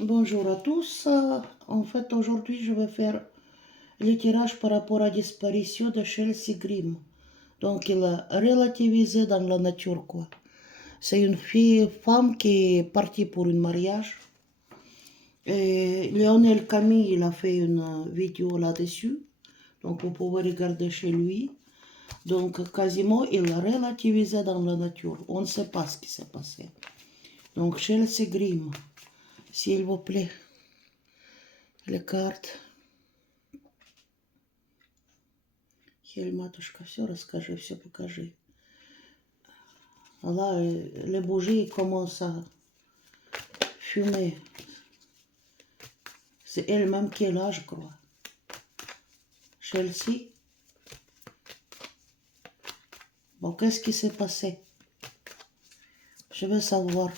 Bonjour à tous. En fait, aujourd'hui, je vais faire le tirage par rapport à la disparition de Chelsea Grim. Donc, il a relativisé dans la nature, quoi. C'est une femme qui est partie pour un mariage. Et Lionel Camille, il a fait une vidéo là-dessus. Donc, vous pouvez regarder chez lui. Donc, quasiment, il a relativisé dans la nature. On ne sait pas ce qui s'est passé. Donc, Chelsea Grim, s'il vous plaît, les cartes. Хель, матушка, все расскажи, все покажи. Là, les bougies commencent à fumer. C'est elle-même qui est là, je crois. Chelsea. Bon, qu'est-ce qui s'est passé? Je veux savoir.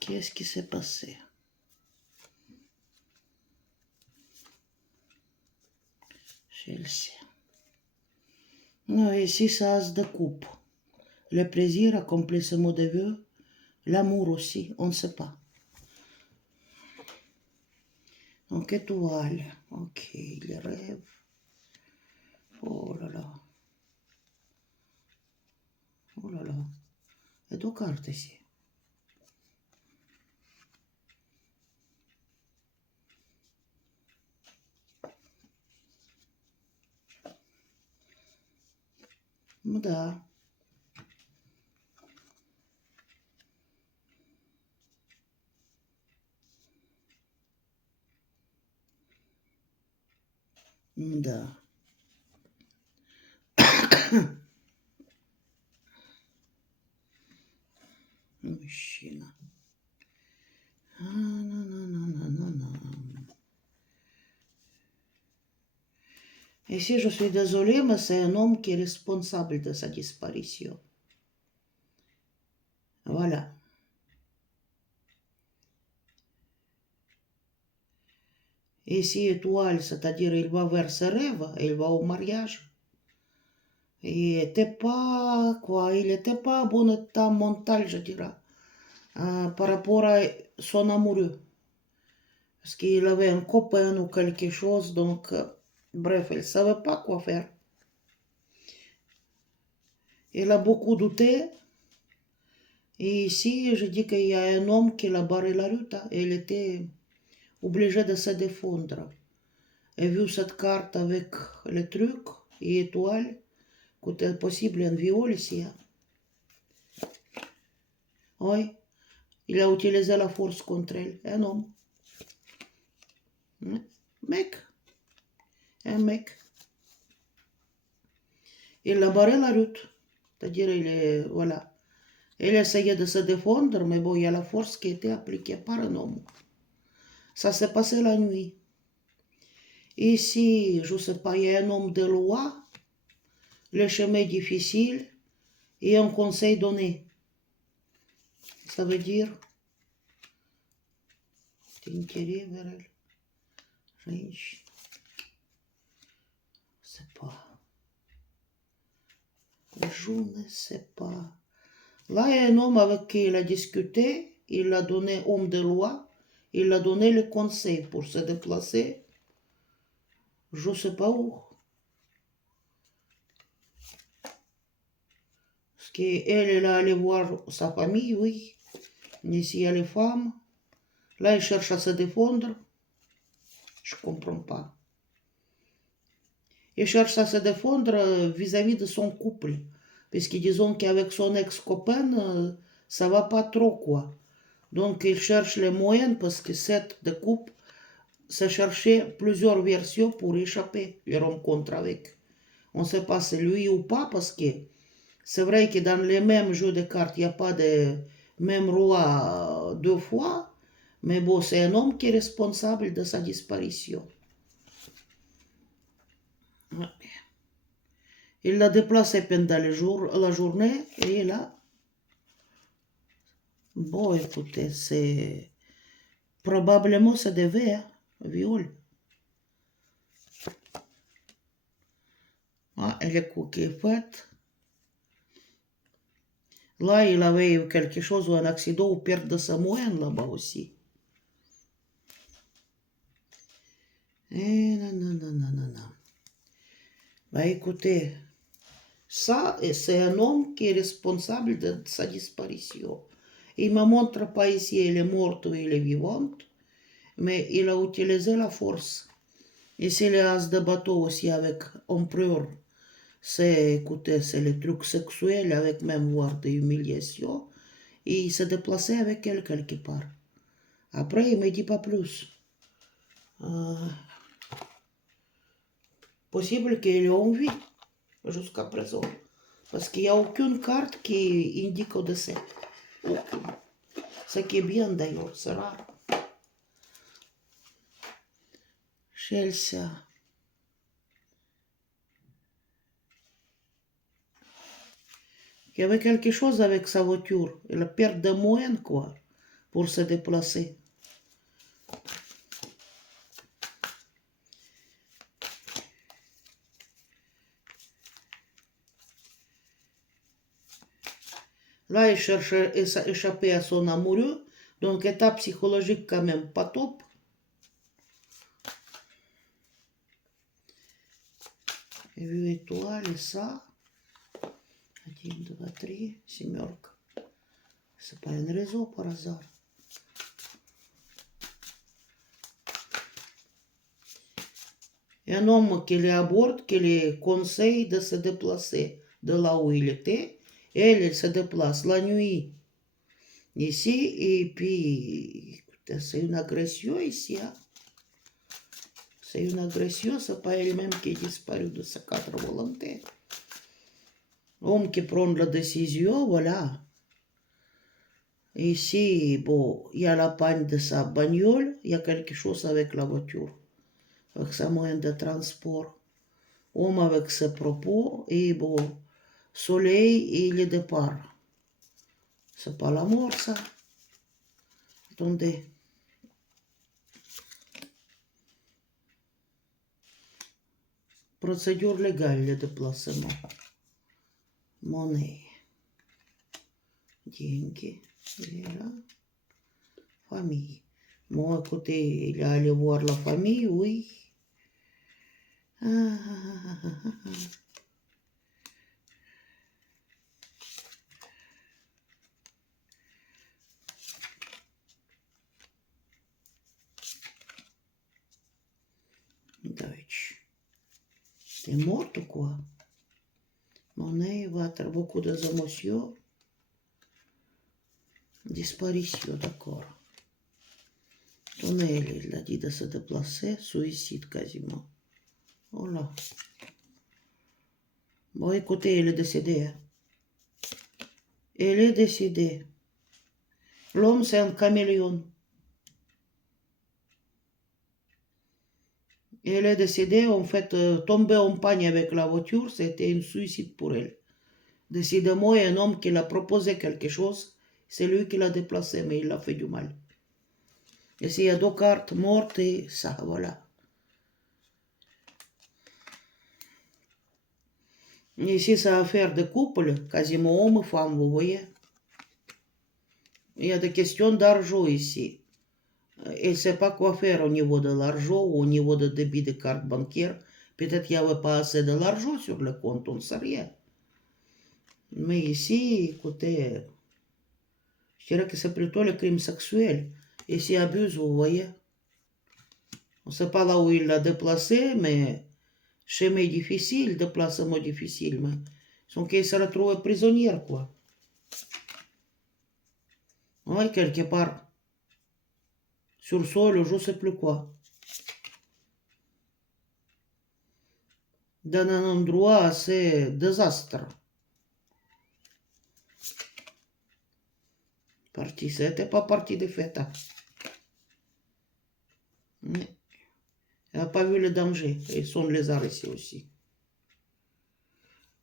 Qu'est-ce qui s'est passé? Chelsea. Non, ici, ça as de coupe. Le plaisir, accomplissement de vœux. L'amour aussi, on ne sait pas. Donc, étoile. Ok, les rêves. Oh là là. Oh là là. Et deux cartes ici. Да. Да. Мужчина. Ici, je suis désolée, mais c'est un homme qui est responsable de sa disparition. Voilà. Ici, étoile, c'est-à-dire il va vers ses rêves, il va au mariage. Il n'était pas, quoi, il n'était pas en bon état mental, je dirais, par rapport à son amoureux. Parce qu'il avait un copain ou quelque chose, donc, bref, il ne savait pas quoi faire. Il a beaucoup douté. Et ici, je dis qu'il y a un homme qui l'a barré la route, et il était obligé de se défendre. Et vu cette carte avec les trucs et étoiles, c'était possible un viol ici. Hein. Oui, il a utilisé la force contre elle, un homme. Mec, un mec. Il a barré la route. C'est-à-dire, voilà. Il essayait de se défendre, mais bon, il y a la force qui a été appliquée par un homme. Ça s'est passé la nuit. Ici, je ne sais pas, il y a un homme de loi, le chemin difficile et un conseil donné. Ça veut dire intérêt vers elle. Женщина. Je ne sais pas. Je ne sais pas. Là, il y a un homme avec qui il a discuté, il a donné homme de loi, il a donné le conseil pour se déplacer. Je ne sais pas où. Parce qu'elle, elle est allée voir sa famille, oui. Ici, il y a les femmes. Là, il cherche à se défendre. Je ne comprends pas. Il cherche à se défendre vis-à-vis de son couple. Parce que disons qu'avec son ex-copain, ça va pas trop, quoi. Donc, il cherche les moyens parce que cette de couple, ça cherchait plusieurs versions pour échapper les rencontres avec. On ne sait pas si c'est lui ou pas parce que c'est vrai que dans les mêmes jeux de cartes, il n'y a pas de même roi deux fois. Mais bon, c'est un homme qui est responsable de sa disparition. Il l'a déplacé pendant la journée et là, Bon, écoutez, c'est... Probablement, ça devait, hein, viol. Ah, elle est coquée faite. Là, il avait eu quelque chose ou un accident ou perte de sa moyenne là-bas aussi. Eh, non, non, non, non, non, non. Bah écoutez, ça, c'est un homme qui est responsable de sa disparition. Il ne me montre pas ici elle est morte ou elle est vivante, mais il a utilisé la force. Ici, les as de bateau aussi avec empereur. C'est, écoutez, c'est le truc sexuel avec même voire des humiliations. Et il s'est déplacé avec elle quelque part. Après, il ne me dit pas plus. Possible qu'il ait envie jusqu'à présent. Parce qu'il n'y a aucune carte qui indique au décès. Aucune. Ce qui est bien d'ailleurs, c'est rare. Chelsea. Il y avait quelque chose avec sa voiture. Il a perdu de moyens, quoi, pour se déplacer. Là, il cherche à échapper à son amoureux. Donc, état psychologique quand même pas top. Vue étoile et ça. 1, 2, 3, семерка. C'est pas un réseau par hasard. Et un homme qui les aborde, qui les conseille de se déplacer de là où il était. Elle se déplace la nuit ici. Et puis, écoutez, c'est une agression ici. Hein? C'est une agression, c'est pas elle-même qui est disparue de sa quatre volontés. Homme qui prend la décision, voilà. Ici, bon, il y a la panne de sa bagnole, il y a quelque chose avec la voiture, avec sa moyen de transport. Homme avec ses propos, et bon, soleil et le départ. C'est pas la mort, ça. Attendez. Procédure légale, le déplacement. Monnaie. Деньги. Il est là. Famille. Bon, écoutez, il est allé voir la famille, oui. Deutsch. T'es morte ou quoi? Monnaie, être beaucoup d'émotions. Disparition, d'accord. Tonnelle, il a dit de se déplacer. Suicide quasiment. Oh là. Bon, écoutez, elle est décédée. Hein. Elle est décédée. L'homme, c'est un caméléon. Elle est décédée, en fait, tombée en panne avec la voiture, c'était un suicide pour elle. Décidément, il y a un homme qui l'a proposé quelque chose, c'est lui qui l'a déplacé, mais il a fait du mal. Ici, il y a 2 cartes mortes et ça, voilà. Ici, c'est affaire de couple, quasiment homme et femme, vous voyez. Il y a des questions d'argent ici. Elle ne sait pas quoi faire au niveau de l'argent ou au niveau de débit de carte bancaire. Peut-être qu'il n'y avait pas assez de l'argent sur le compte, on ne sait rien. Mais ici, écoutez, je dirais que c'est plutôt le crime sexuel. Ici, abuse, vous voyez. On ne sait pas là où il l'a déplacé, mais chemin difficile, déplacement difficile. Mais son qu'il se retrouve prisonnière, quoi. Oui, quelque part. Sur sol, je ne sais plus quoi. Dans un endroit assez désastre. Parti, c'était pas parti de fête. Hein. Mais elle n'a pas vu le danger. Et son lézard ici aussi.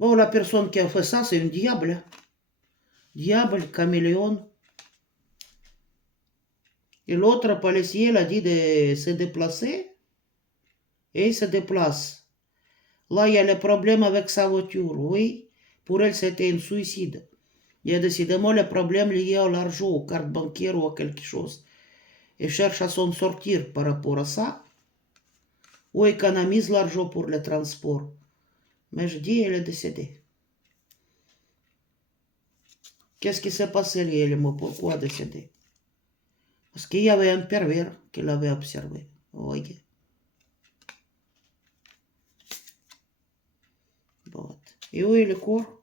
Bon, la personne qui a fait ça, c'est un diable. Diable, caméléon. Et l'autre policier a dit de se déplacer et il se déplace. Là, il y a le problème avec sa voiture, oui. Pour elle, c'était un suicide. Il y a décidément le problème lié à l'argent, aux cartes bancaires ou à quelque chose. Elle cherche à s'en sortir par rapport à ça, ou économise l'argent pour le transport. Mais je dis, elle est décédée. Qu'est-ce qui s'est passé réellement? Pourquoi décédée? Parce qu'il y avait un pervers qui l'avait observé. Vous voyez. Bon. Et où est le corps?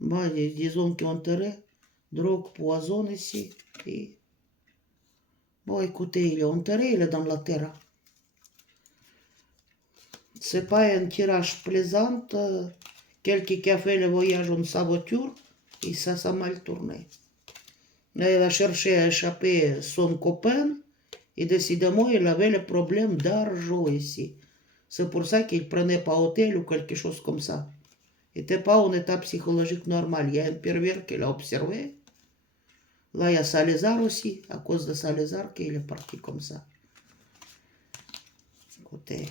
Bah, il y a des hommes qui ont enterré. Drogue, poison ici. Et... Bon, écoutez, il est enterré, il est dans la terre. C'est pas un tirage plaisant. Quelqu'un qui a fait le voyage en sa voiture, et ça a mal tourné. Là, il a cherché à échapper son copain, et décidément, il avait le problème d'argent ici. C'est pour ça qu'il ne prenait pas hôtel ou quelque chose comme ça. Il n'était pas en état psychologique normal. Il y a un pervers qui l'a observé. Là, il y a Salazar aussi, à cause de Salazar, qu'il est parti comme ça. Écoutez.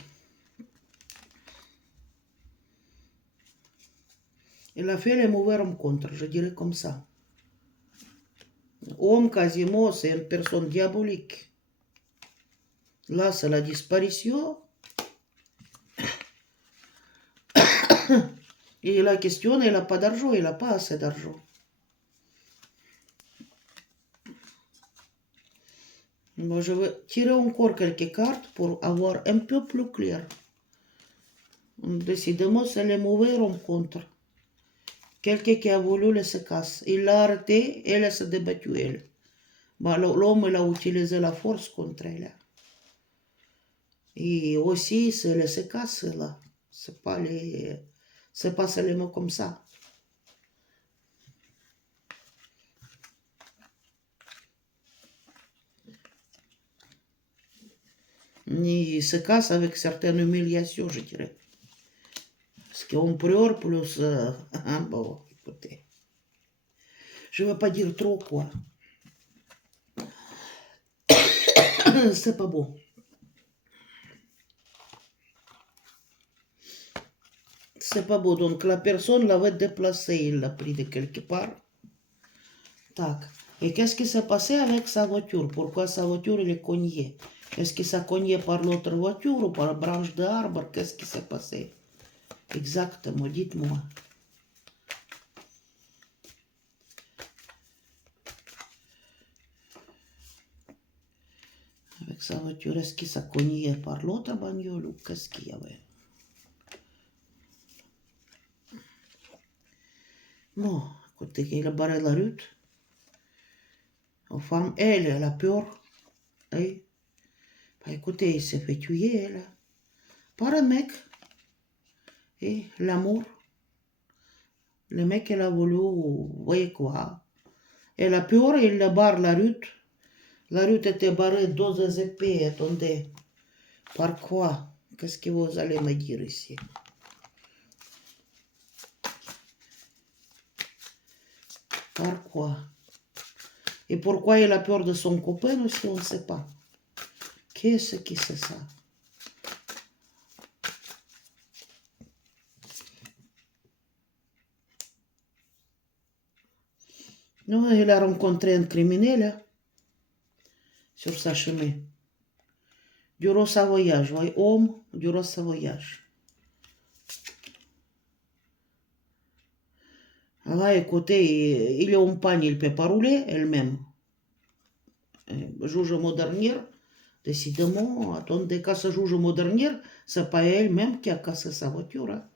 Il a fait les mauvaises rencontres, je dirais comme ça. Homme quasiment, c'est une personne diabolique. Là, c'est la disparition. Et la question, il n'a pas d'argent, il n'a pas assez d'argent. Moi, je vais tirer encore quelques cartes pour avoir un peu plus clair. Décidément, c'est les mauvaises rencontres. Quelqu'un qui a voulu le se casse. Il l'a arrêté, elle s'est débattue, elle. Bah, l'homme, il a utilisé la force contre elle. Et aussi, c'est le se casse, là. C'est pas seulement comme ça. Il se casse avec certaines humiliations, je dirais. Parce qu'empereur plus... bon, écoutez. Je ne vais pas dire trop, quoi. C'est pas bon. C'est pas beau. Donc, la personne l'avait déplacé. Il l'a pris de quelque part. Tac. Et qu'est-ce qui s'est passé avec sa voiture? Pourquoi sa voiture, elle est cognée? Est-ce que ça cogné par l'autre voiture ou par la branche d'arbre? Qu'est-ce qui s'est passé? Exactement, dites-moi. Avec sa voiture, est-ce que ça cognait par l'autre bagnole ou qu'est-ce qu'il y avait? Bon, écoutez, il a barré la route. Enfin, elle a peur. Et, bah, écoutez, il s'est fait tuer, elle. Par un mec. Et l'amour. Le mec, il a voulu, vous voyez quoi? Elle a peur, il barre la route. La route était barrée deux épées, attendez. Par quoi? Qu'est-ce que vous allez me dire ici? Par quoi? Et pourquoi il a peur de son copain aussi, on ne sait pas. Qu'est-ce que c'est ça? Non, il a rencontré un criminel sur sa chemin. Durant sa voyage, oui, homme, durant sa voyage. Là, écoutez, il est en panne, il ne peut pas rouler elle-même. Juge modernière, décidément, attendez, quand ce juge modernière, c'est pas elle-même qui a cassé sa voiture. Hein.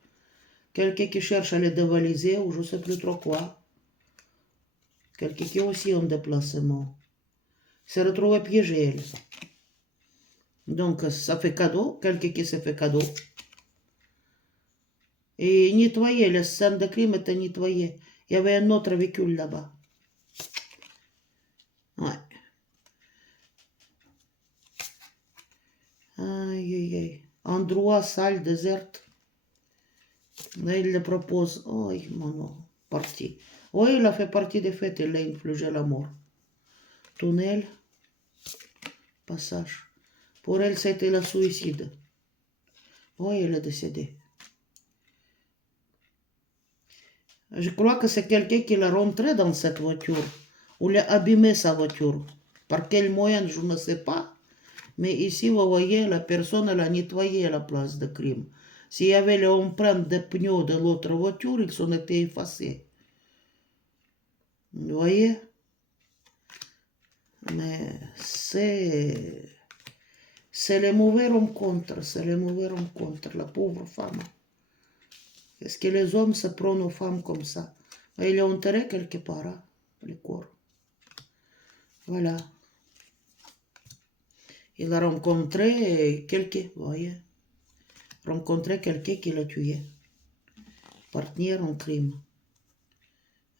Quelqu'un qui cherche à le dévaliser ou je ne sais plus trop quoi. Quelqu'un qui est aussi en déplacement. S'est retrouvé piégé, elle. Donc, ça fait cadeau, quelqu'un qui s'est fait cadeau. Et nettoyer, la scène de crime était nettoyée. Il y avait un autre véhicule là-bas. Ouais. Aïe, aïe, aïe. Endroit sale, déserte. Là, il le propose. Oh, mon nom. Parti. Oui, il a fait partie des faits, il a infligé la mort. tunnel, passage. Pour elle, c'était le suicide. Oui, elle est décédée. Je crois que c'est quelqu'un qui l'a rentré dans cette voiture, ou l'a abîmé sa voiture. Par quel moyen, je ne sais pas. Mais ici, vous voyez, la personne, elle a nettoyé la place de crime. S'il y avait les empreintes des pneus de l'autre voiture, ils ont été effacés. Vous voyez? Mais c'est les mauvaises rencontres, c'est les mauvaises rencontres, la pauvre femme. Est-ce que les hommes se prennent aux femmes comme ça? Il est enterré quelque part, hein, le corps. Voilà. Il a rencontré quelqu'un, vous voyez. Rencontré quelqu'un qui l'a tué. Partenaire en crime.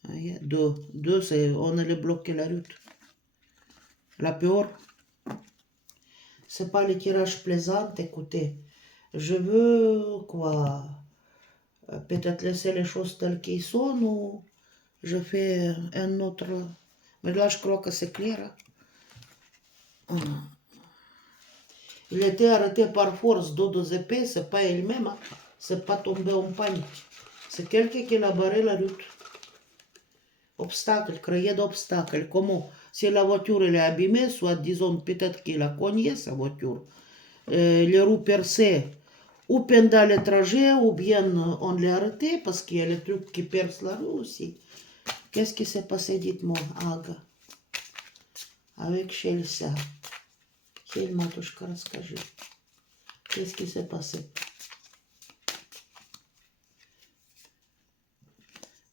Voyez? Deux, c'est on allait bloquer la route. La peur, c'est pas le tirage plaisant, écoutez. Je veux, quoi, peut-être laisser les choses telles qu'elles sont ou je fais un autre. Mais là, je crois que c'est clair. Hein. Il était arrêté par force d'eau de épées, c'est pas elle-même, hein. C'est pas tombé en panne. C'est quelqu'un qui l'a barré la route. Obstacle, créer d'obstacles. Comment? Si la voiture elle est abîmée, soit disons peut-être qu'il a cogné sa voiture, les roues percées, ou pendant le trajet, ou bien on l'a arrêté parce qu'il y a les trucs qui percent la roue aussi. Qu'est-ce qui s'est passé, dites-moi, Aga, avec Chelsea? Матушка, расскажи. Qu'est-ce qui s'est passé?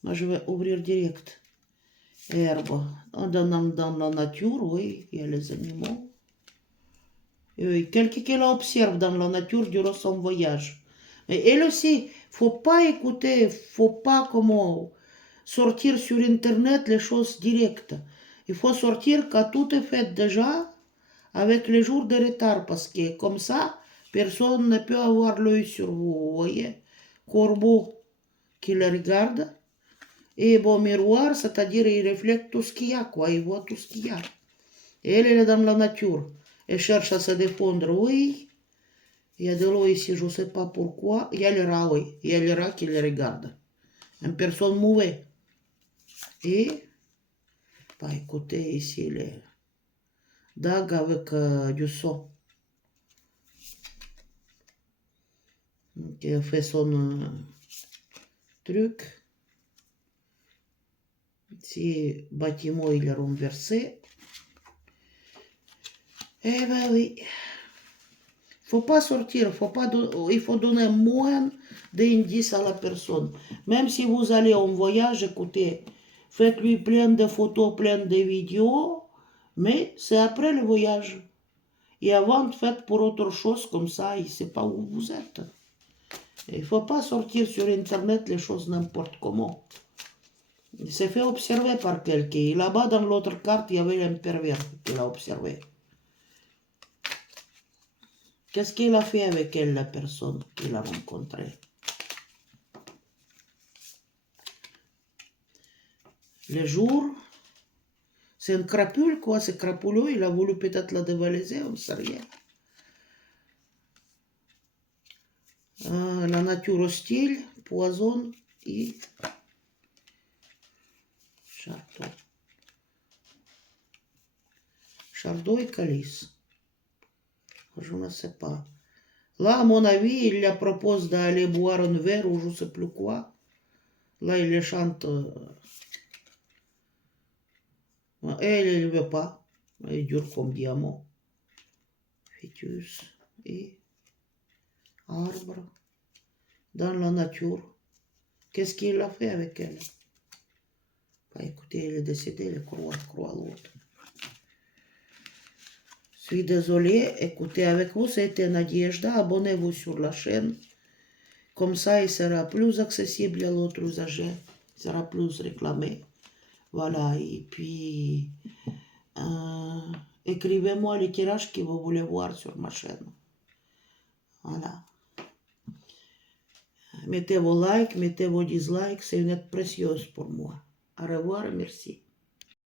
Moi, je vais ouvrir direct. Herbe. Dans la nature, oui, il y a les animaux. Et quelqu'un qui l'observe dans la nature durant son voyage. Mais elle aussi, faut pas écouter, faut pas comment sortir sur Internet les choses directes. Il faut sortir quand tout est fait déjà, avec les jours de retard, parce que comme ça, personne ne peut avoir l'œil sur vous, vous voyez. Corbeau qui le regarde, et bon miroir, c'est-à-dire il reflète tout ce qu'il y a, quoi, il voit tout ce qu'il y a. Et elle est dans la nature, elle cherche à se défendre, oui, il y a de l'eau ici, je ne sais pas pourquoi, il y a le rat, oui, il y a le rat qui le regarde, une personne mauvaise. Et, bah écoutez, ici, les dagues avec du sang. Qui a fait son truc. Si bâtiment il est renversé. Eh ben oui. Faut pas sortir, il faut donner moins d'indices à la personne. Même si vous allez en voyage, écoutez, faites-lui plein de photos, plein de vidéos, mais c'est après le voyage. Et avant, faites pour autre chose, comme ça, il ne sait pas où vous êtes. Il ne faut pas sortir sur Internet les choses n'importe comment. Il s'est fait observer par quelqu'un. Et là-bas, dans l'autre carte, il y avait un pervers qui l'a observé. Qu'est-ce qu'il a fait avec elle, la personne qu'il a rencontrée? Le jour, c'est un crapule, quoi. C'est crapuleux, il a voulu peut-être la dévaliser, on ne sait rien. La nature hostile, poison et chardon. Chardon et calice. Je ne sais pas. Là, à mon avis, il leur propose d'aller boire un verre ou je ne sais plus quoi. Là, il les chante. Elle ne veut pas. Elle est dure comme diamant. Fœtus et arbre dans la nature. Qu'est-ce qu'il a fait avec elle? Bah, écoutez, elle est décédée, elle croit l'autre. Je suis désolée, écoutez, avec vous, c'était Nadejda. Abonnez-vous sur la chaîne. Comme ça, il sera plus accessible à l'autre usager. Il sera plus réclamé. Voilà, et puis, écrivez-moi les tirages que vous voulez voir sur ma chaîne. Voilà. Mettez vos likes, mettez vos dislikes, c'est une aide précieuse pour moi. Au revoir et merci.